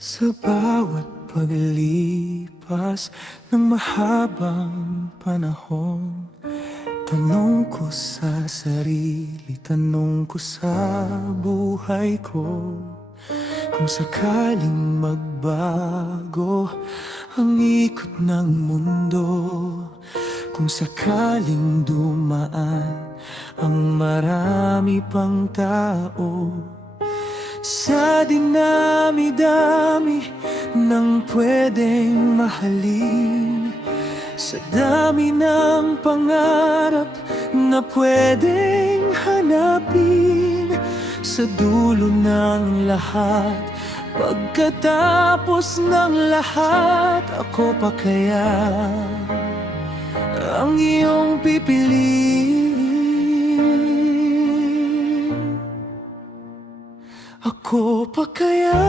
Sa bawat paglipas ng mahabang panahon, tanong ko sa sarili, tanong ko sa buhay ko, kung sakaling magbago ang ikot ng mundo, kung sakaling dumaan ang marami pang tao sa dinami-dami ng pwedeng mahalin, sa dami ng pangarap na pwedeng hanapin, sa dulo ng lahat, pagkatapos ng lahat, ako pa kaya ang iyong pipiliin? Ako pa kaya?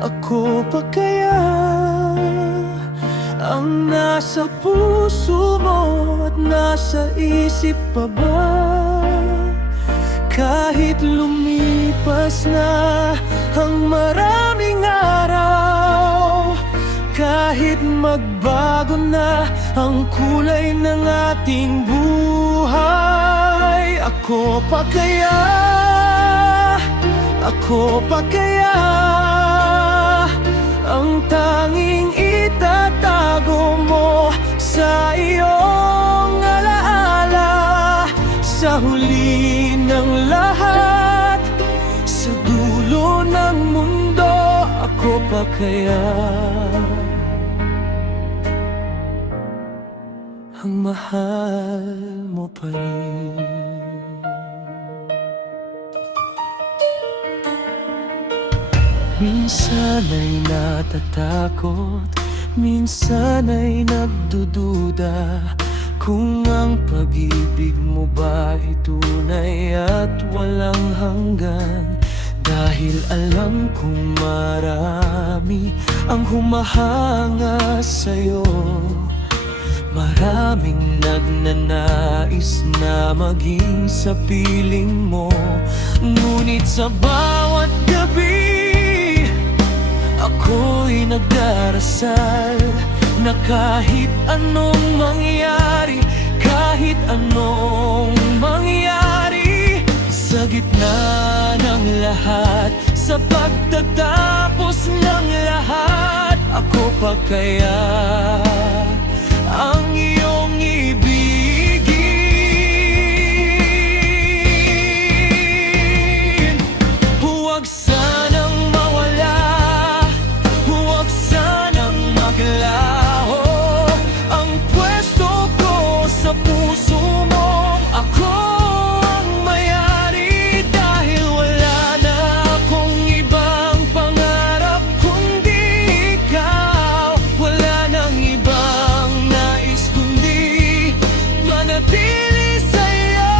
Ako pa kaya ang nasa puso mo at nasa isip pa ba? Kahit lumipas na ang maraming araw, kahit magbago na ang kulay ng ating buhay, ako pa kaya? Ako pa kaya ang tanging itatago mo sa iyong alaala, sa huli ng lahat, sa dulo ng mundo, ako pa kaya ang mahal mo pa rin? Minsan ay natatakot, minsan ay nagdududa kung ang pag-ibig mo ba ay tunay at walang hanggan. Dahil alam kong marami ang humahanga sa'yo, maraming nagnanais na maging sa piling mo. Ngunit sa bawat gabi, ako'y nagdarasal na kahit anong mangyari, kahit anong mangyari, sa gitna ng lahat, sa pagtatapos ng lahat, ako pa kaya ang iyong ibigin? Huwag sanang mawala, huwag sanang maglaho ang pwesto ko sa puso mo. Ako ang mayari, dahil wala na akong ibang pangarap kundi ikaw. Wala nang ibang nais kundi manatili sa'yo.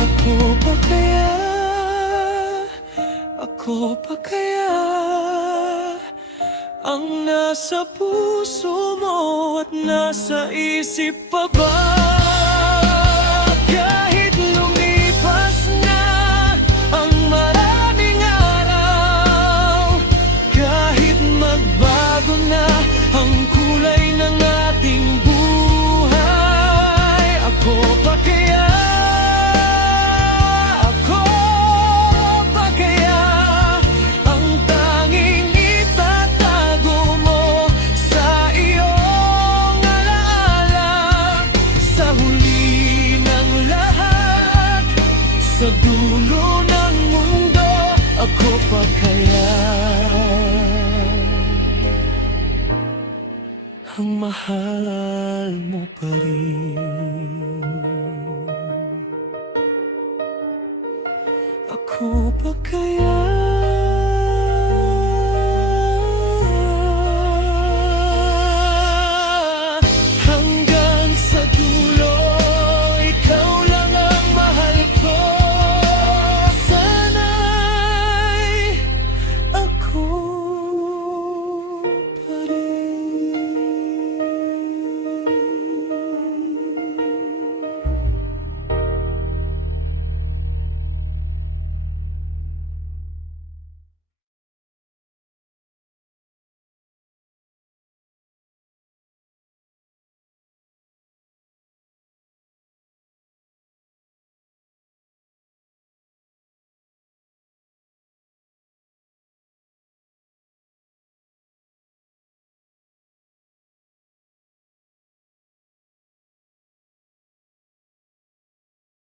Ako pa kaya? Ako pa kaya ang nasa puso mo at nasa isip pa ba? Kahit lumipas na ang maraming araw, kahit magbago na ang kulay ng ating buhay, ako pa kaya? Ako pa kaya ang tanging itatago mo sa iyong alaala, sa huli ng lahat, sa dulo ng mundo, ako pa kaya ang mahal mo pa rin? Ako pa kaya